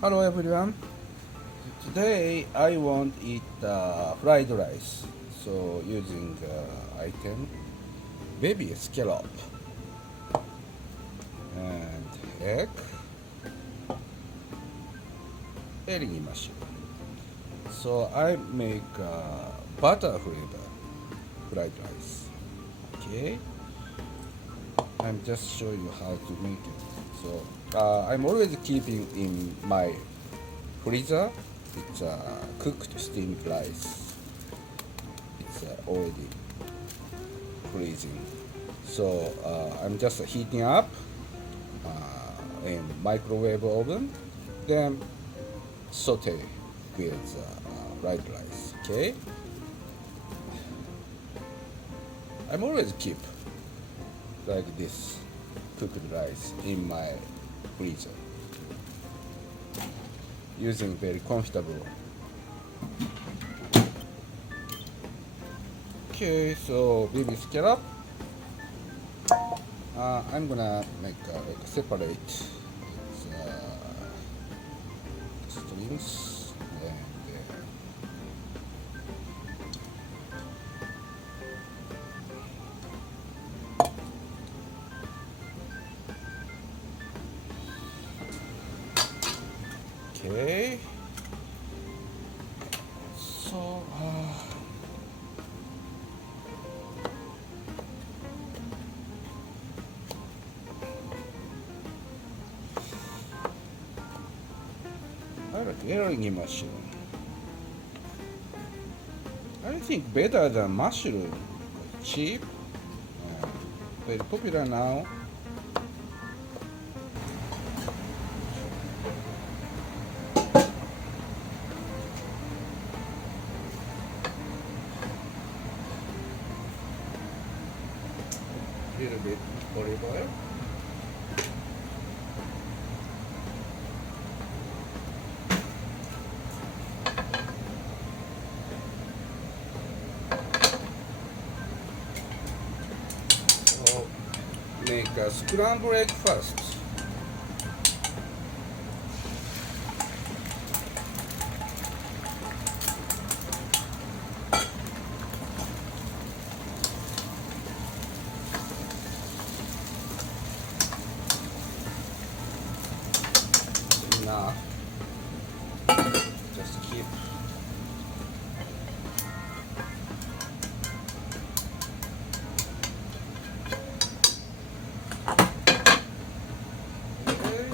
Hello everyone. Today I want to eat fried rice. So using item baby scallop and egg, herring mushroom. So I make butter flavor fried rice. Okay, I'm just show you how to make it. So I'm always keeping in my freezer. It's cooked steamed rice. It's already freezing. So I'm just heating up in microwave oven, then saute with fried rice. Okay, I'm always keep like this cooked rice in my freezer, using very comfortable. Okay, so baby scallop. I'm gonna make like separate strings and okay. So I like herring mushroom. I think better than mushroom. Cheap, very popular now. Little bit olive oil. So make a scrambled egg first. Enough. Just keep. Okay.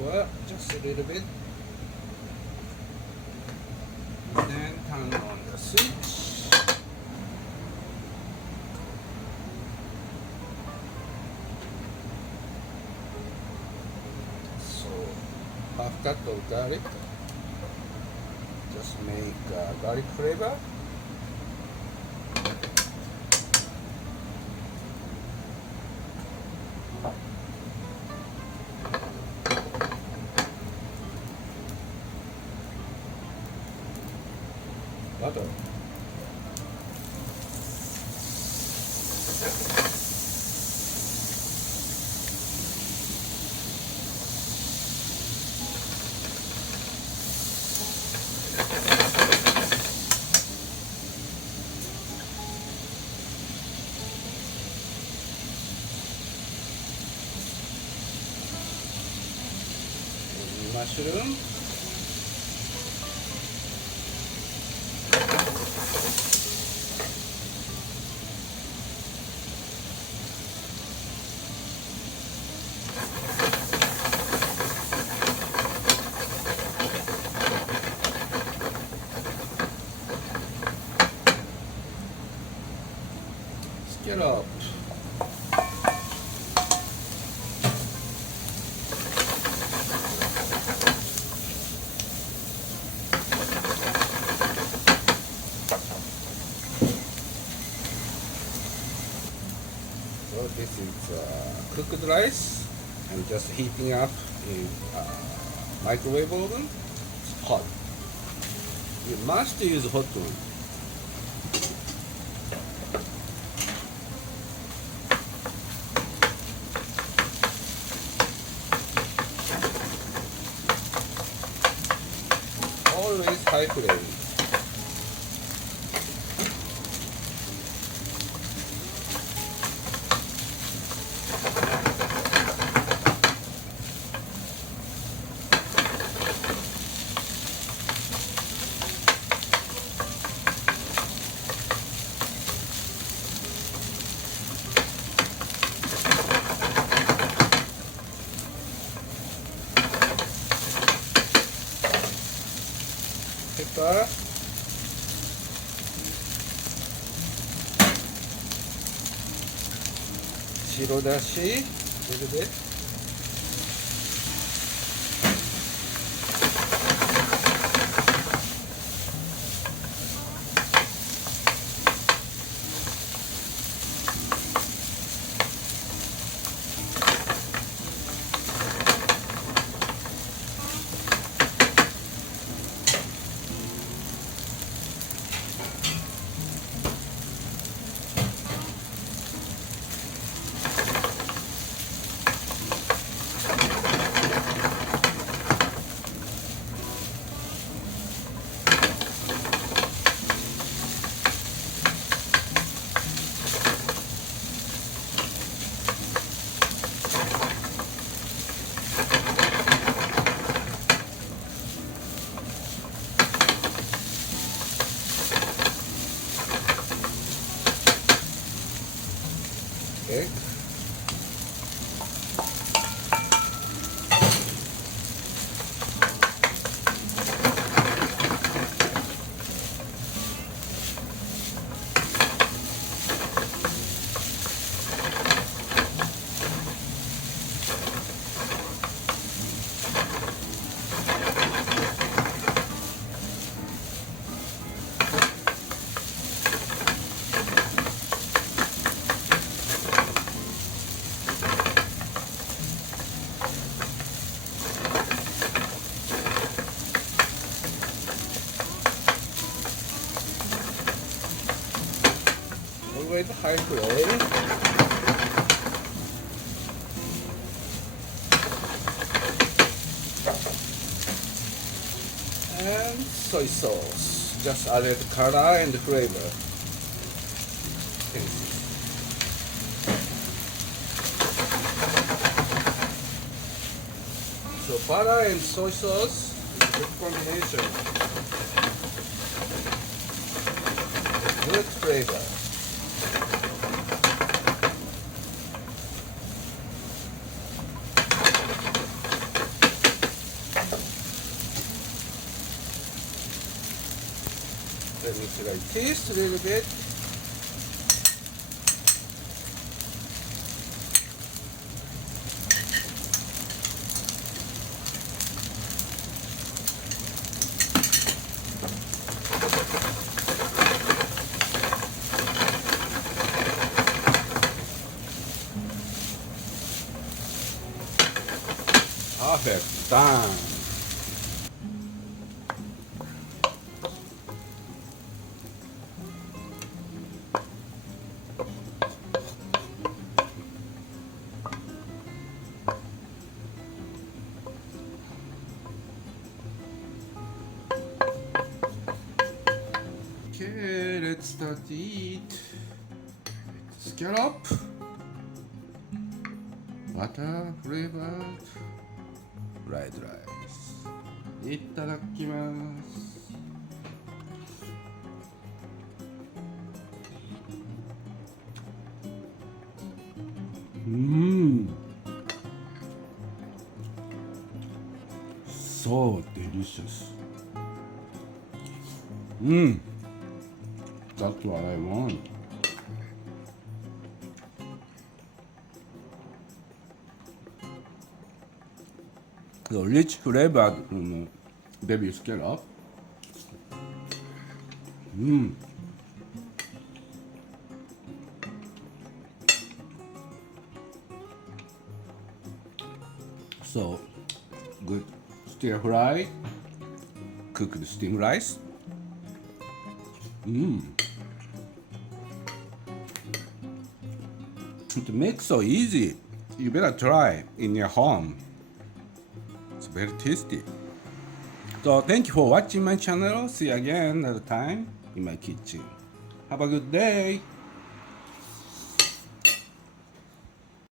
Well, just a little bit. And then turn on the switch. So half cut of garlic. Just make garlic flavor. Butter. Mushroom. Scallop. So this is cooked rice. I'm just heating up in microwave oven. It's hot. You must use hot one. high flame. Pepper, shirodashi, a little bit. Okay. Always high flame. And soy sauce. Just added color and flavor. So butter and soy sauce is a good combination. Good flavor. Let me try taste a little bit. Perfect. Done. Okay, let's start to eat. Scallop, butter flavored fried rice. いただきます。So delicious. That's what I want. The rich flavor from baby scallop. So good stir fry, cooked steamed rice. It makes so easy. You better try in your home. It's very tasty. So thank you for watching my channel. See you again another time in my kitchen. Have a good day.